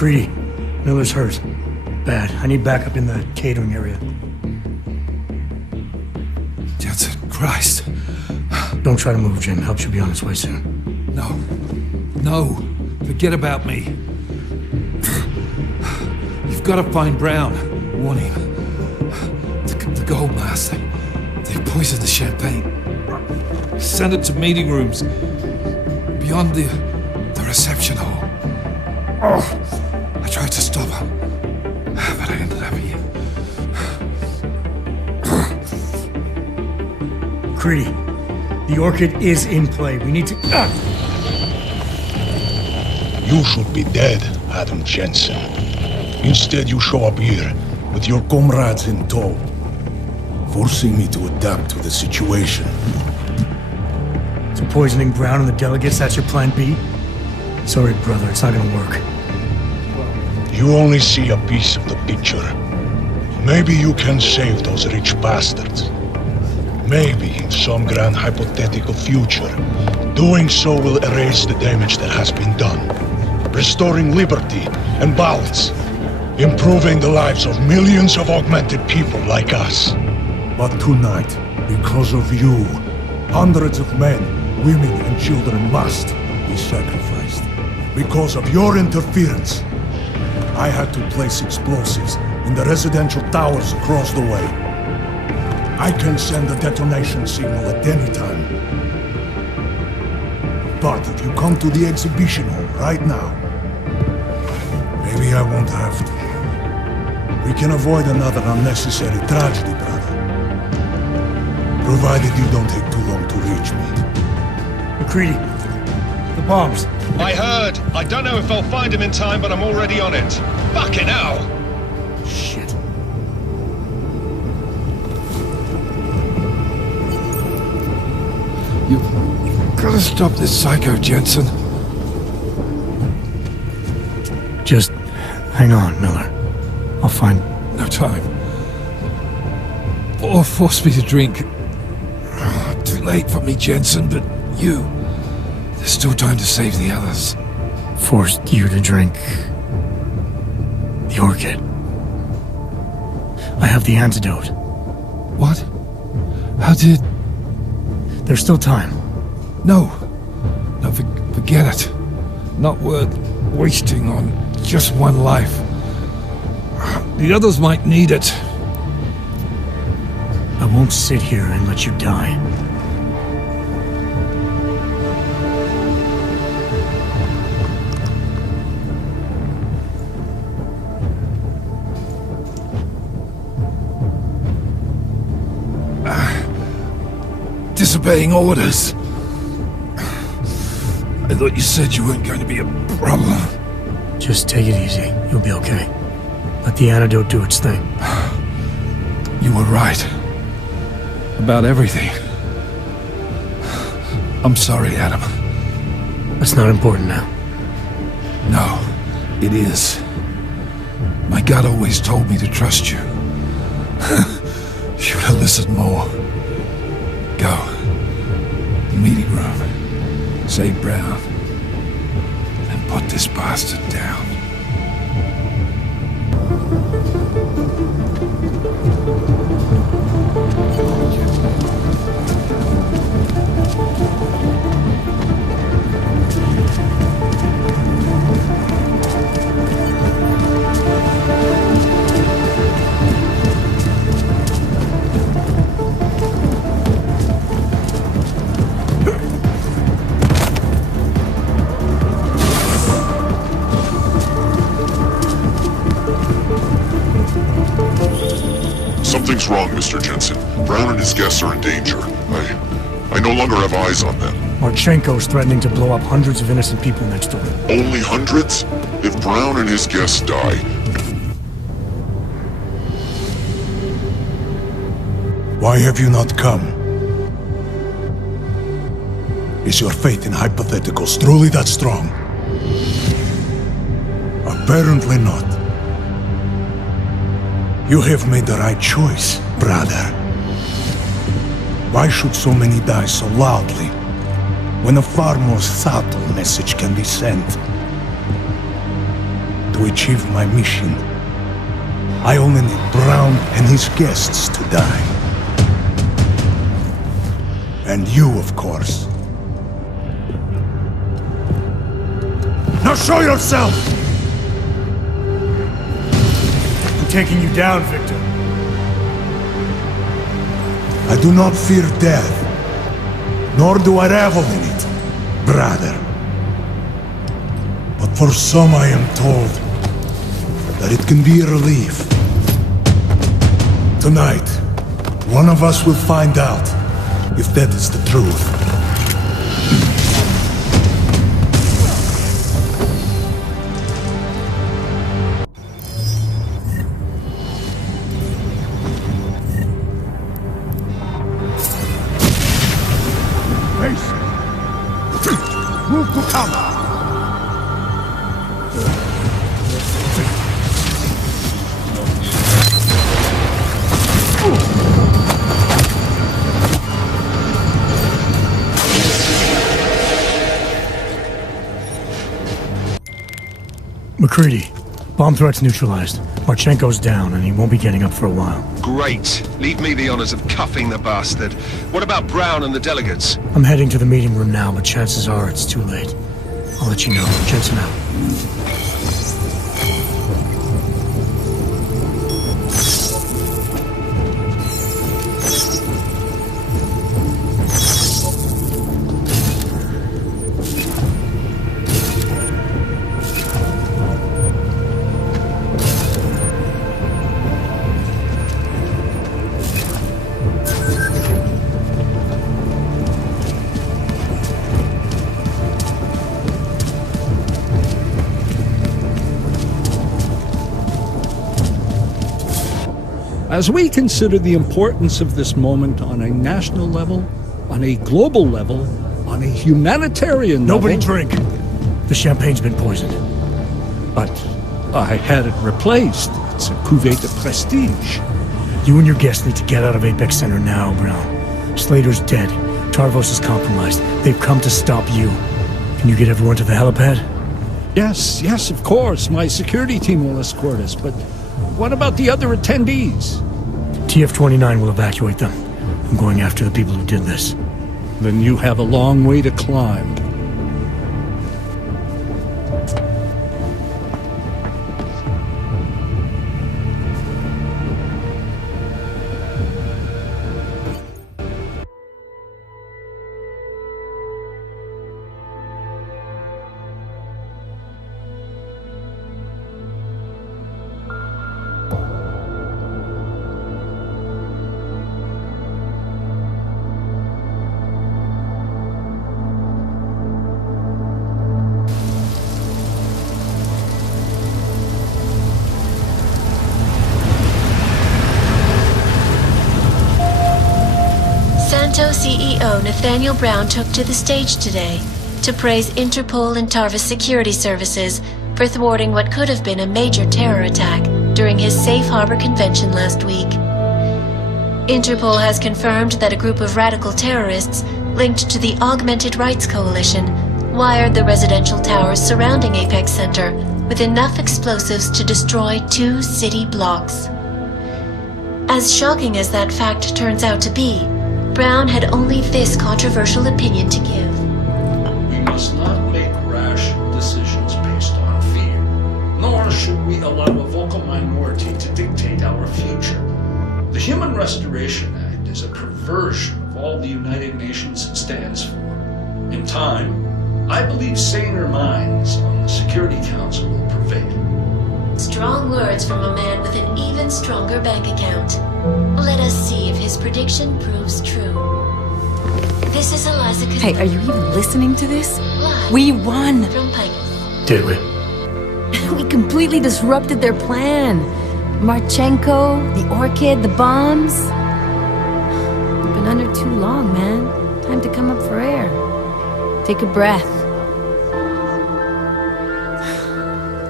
Creedy, Miller's hurt. Bad. I need backup in the catering area. Jensen, Christ. Don't try to move, Jim. Help should be on its way soon. No. No. Forget about me. You've got to find Brown. Warn him. The gold mask. They poisoned the champagne. Send it to meeting rooms. Beyond the reception hall. Oh, I tried to stop him. But I ended up here. Creedy, the Orchid is in play. We need to... You should be dead, Adam Jensen. Instead, you show up here with your comrades in tow, forcing me to adapt to the situation. So poisoning Brown and the Delegates, that's your plan B? Sorry, brother, it's not gonna work. You only see a piece of the picture. Maybe you can save those rich bastards. Maybe in some grand hypothetical future, doing so will erase the damage that has been done, restoring liberty and balance, improving the lives of millions of augmented people like us. But tonight, because of you, hundreds of men, women and children must be sacrificed. Because of your interference, I had to place explosives in the residential towers across the way. I can send a detonation signal at any time. But if you come to the exhibition hall right now, maybe I won't have to. We can avoid another unnecessary tragedy, brother. Provided you don't take too long to reach me. Creedy, the bombs. I heard. I don't know if I'll find him in time, but I'm already on it. Fucking hell! Shit. You've got to stop this psycho, Jensen. Just hang on, Miller. I'll find... No time. Or force me to drink. Too late for me, Jensen, but you... There's still time to save the others. Forced you to drink... the Orchid. I have the antidote. What? How did... There's still time. No. No, forget it. Not worth wasting on just one life. The others might need it. I won't sit here and let you die. Disobeying orders. I thought you said you weren't going to be a problem. Just take it easy. You'll be okay. Let the antidote do its thing. You were right. About everything. I'm sorry, Adam. That's not important now. No, it is. My God always told me to trust you. Should have listened more. Go. Meeting room. Save Brown. And put this bastard down. Something's wrong, Mr. Jensen. Brown and his guests are in danger. I no longer have eyes on them. Marchenko's threatening to blow up hundreds of innocent people next door. Only hundreds? If Brown and his guests die... Why have you not come? Is your faith in hypotheticals truly that strong? Apparently not. You have made the right choice, brother. Why should so many die so loudly, when a far more subtle message can be sent? Do to achieve my mission. I only need Brown and his guests to die. And you, of course. Now show yourself! I'm taking you down, Victor. I do not fear death, nor do I revel in it, brother. But for some I am told that it can be a relief. Tonight, one of us will find out if that is the truth. Move to cover! McCready, bomb threat's neutralized. Marchenko's down, and he won't be getting up for a while. Great. Leave me the honors of cuffing the bastard. What about Brown and the delegates? I'm heading to the meeting room now, but chances are it's too late. I'll let you know. Jensen out. As we consider the importance of this moment on a national level, on a global level, on a humanitarian level... Nobody drink! The champagne's been poisoned. But I had it replaced. It's a cuvée de prestige. You and your guests need to get out of Apex Center now, Brown. Slater's dead. Tarvos is compromised. They've come to stop you. Can you get everyone to the helipad? Yes, of course. My security team will escort us, but what about the other attendees? TF-29 will evacuate them. I'm going after the people who did this. Then you have a long way to climb. CEO Nathaniel Brown took to the stage today to praise Interpol and Tarvis security services for thwarting what could have been a major terror attack during his Safe Harbor convention last week. Interpol has confirmed that a group of radical terrorists linked to the Augmented Rights Coalition wired the residential towers surrounding Apex Center with enough explosives to destroy 2 city blocks. As shocking as that fact turns out to be, Brown had only this controversial opinion to give. We must not make rash decisions based on fear, nor should we allow a vocal minority to dictate our future. The Human Restoration Act is a perversion of all the United Nations stands for. In time, I believe saner minds on the Security Council will prevail. Strong words from a man with an even stronger bank account. Let us see if his prediction proves true. This is Eliza. Hey, are you even listening to this? Live We won! from Pike. Did we? We completely disrupted their plan. Marchenko, the Orchid, the bombs. We've been under too long, man. Time to come up for air. Take a breath.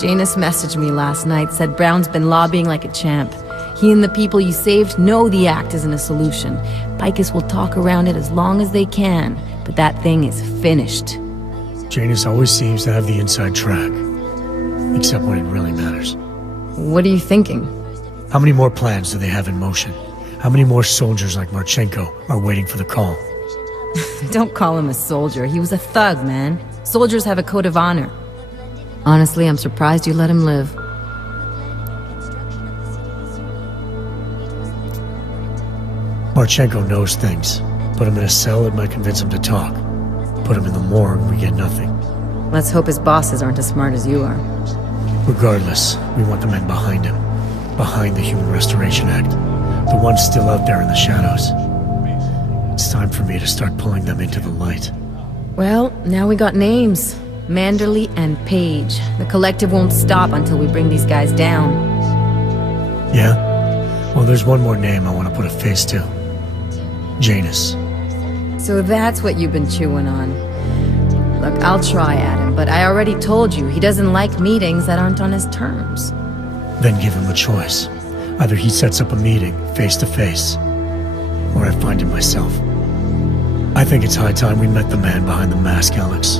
Janus messaged me last night, said Brown's been lobbying like a champ. He and the people you saved know the act isn't a solution. Picus will talk around it as long as they can, but that thing is finished. Janus always seems to have the inside track. Except when it really matters. What are you thinking? How many more plans do they have in motion? How many more soldiers like Marchenko are waiting for the call? Don't call him a soldier. He was a thug, man. Soldiers have a code of honor. Honestly, I'm surprised you let him live. Marchenko knows things. Put him in a cell, it might convince him to talk. Put him in the morgue, we get nothing. Let's hope his bosses aren't as smart as you are. Regardless, we want the men behind him. Behind the Human Restoration Act. The ones still out there in the shadows. It's time for me to start pulling them into the light. Well, now we got names. Manderley and Page. The collective won't stop until we bring these guys down. Yeah? Well, there's one more name I want to put a face to. Janus. So that's what you've been chewing on. Look, I'll try at him, but I already told you he doesn't like meetings that aren't on his terms. Then give him a choice. Either he sets up a meeting, face to face, or I find him myself. I think it's high time we met the man behind the mask, Alex.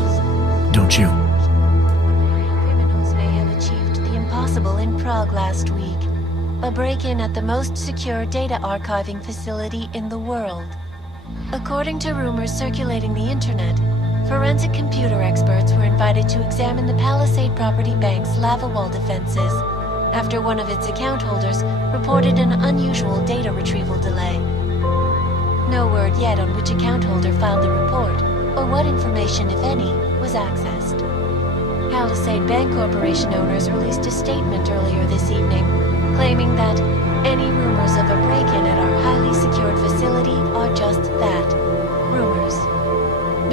Don't you? Criminals may have achieved the impossible in Prague last week. A break-in at the most secure data archiving facility in the world. According to rumors circulating the internet, forensic computer experts were invited to examine the Palisade Property Bank's lava wall defenses after one of its account holders reported an unusual data retrieval delay. No word yet on which account holder filed the report, or what information, if any, was accessed. Palisade Bank Corporation owners released a statement earlier this evening, claiming that any rumors of a break-in at our highly secured facility are just that, rumors.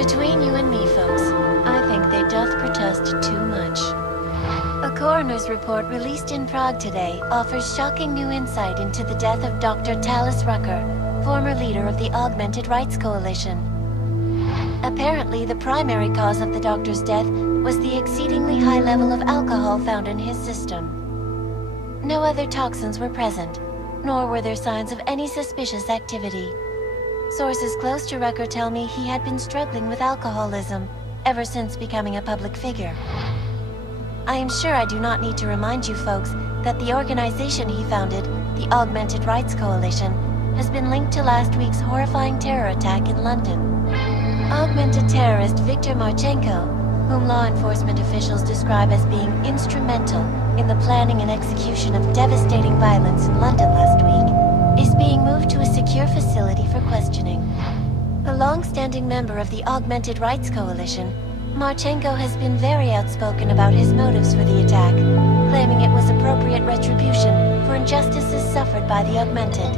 Between you and me, folks, I think they doth protest too much. A coroner's report released in Prague today offers shocking new insight into the death of Dr. Talis Rucker, former leader of the Augmented Rights Coalition. Apparently, the primary cause of the doctor's death was the exceedingly high level of alcohol found in his system. No other toxins were present, nor were there signs of any suspicious activity. Sources close to Rucker tell me he had been struggling with alcoholism ever since becoming a public figure. I am sure I do not need to remind you folks that the organization he founded, the Augmented Rights Coalition, has been linked to last week's horrifying terror attack in London. Augmented terrorist Viktor Marchenko, whom law enforcement officials describe as being instrumental in the planning and execution of devastating violence in London last week, is being moved to a secure facility for questioning. A long-standing member of the Augmented Rights Coalition, Marchenko has been very outspoken about his motives for the attack, claiming it was appropriate retribution for injustices suffered by the Augmented.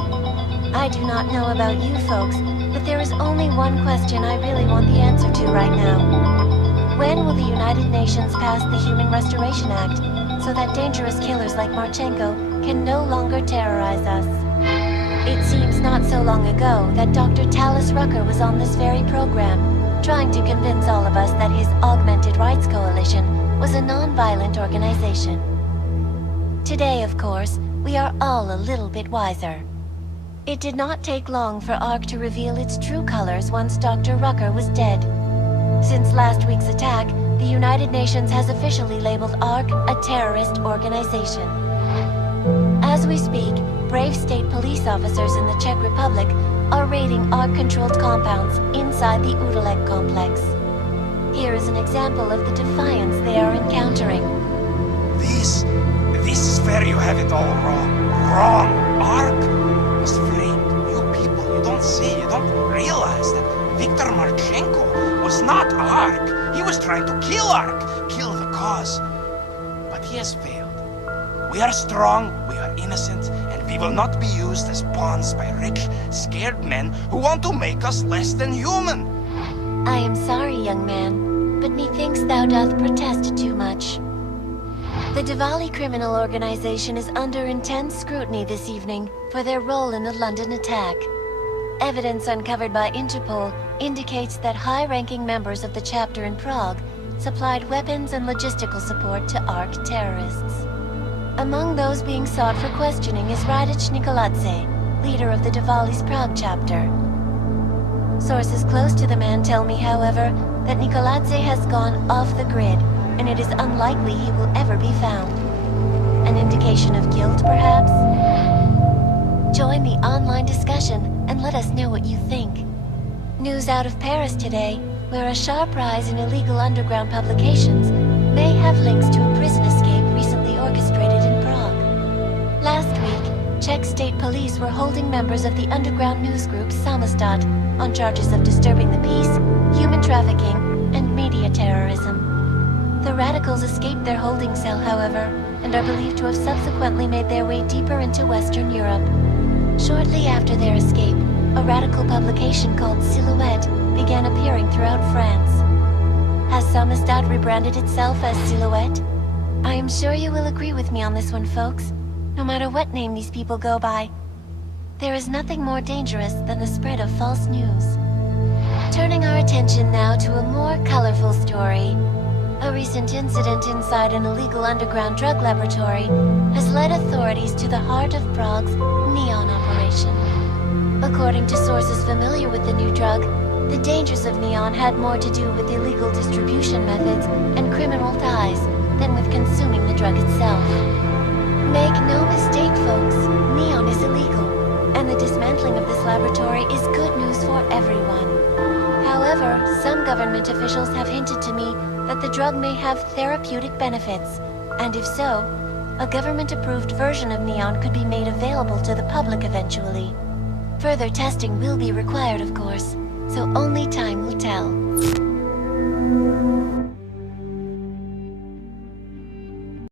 I do not know about you folks, but there is only one question I really want the answer to right now. When will the United Nations pass the Human Restoration Act so that dangerous killers like Marchenko can no longer terrorize us? It seems not so long ago that Dr. Talis Rucker was on this very program, trying to convince all of us that his Augmented Rights Coalition was a non-violent organization. Today, of course, we are all a little bit wiser. It did not take long for ARC to reveal its true colors once Dr. Rucker was dead. Since last week's attack, the United Nations has officially labeled ARC a terrorist organization. As we speak, brave state police officers in the Czech Republic are raiding ARC-controlled compounds inside the Udelek complex. Here is an example of the defiance they are encountering. This is where you have it all wrong. Wrong! ARC was framed. You people, you don't see, you don't realize that Viktor Marchenko was not ARC. He was trying to kill ARC, kill the cause. But he has failed. We are strong, we are innocent, and we will not be used as pawns by rich, scared men who want to make us less than human. I am sorry, young man, but methinks thou doth protest too much. The Diwali criminal organization is under intense scrutiny this evening for their role in the London attack. Evidence uncovered by Interpol indicates that high-ranking members of the chapter in Prague supplied weapons and logistical support to ARC terrorists. Among those being sought for questioning is Radic Nikoladze, leader of the Diwali's Prague chapter. Sources close to the man tell me, however, that Nikoladze has gone off the grid, and it is unlikely he will ever be found. An indication of guilt, perhaps? Join the online discussion and let us know what you think. News out of Paris today, where a sharp rise in illegal underground publications may have links to a prison escape recently orchestrated in Prague. Last week, Czech state police were holding members of the underground news group Samizdat on charges of disturbing the peace, human trafficking, and media terrorism. The radicals escaped their holding cell, however, and are believed to have subsequently made their way deeper into Western Europe. Shortly after their escape, a radical publication called Silhouette began appearing throughout France. Has Samizdat rebranded itself as Silhouette? I am sure you will agree with me on this one, folks. No matter what name these people go by, there is nothing more dangerous than the spread of false news. Turning our attention now to a more colorful story. A recent incident inside an illegal underground drug laboratory has led authorities to the heart of Prague's Neon operation. According to sources familiar with the new drug, the dangers of Neon had more to do with illegal distribution methods and criminal ties than with consuming the drug itself. Make no mistake, folks, Neon is illegal, and the dismantling of this laboratory is good news for everyone. However, some government officials have hinted to me that the drug may have therapeutic benefits, and if so, a government-approved version of Neon could be made available to the public eventually. Further testing will be required, of course, so only time will tell.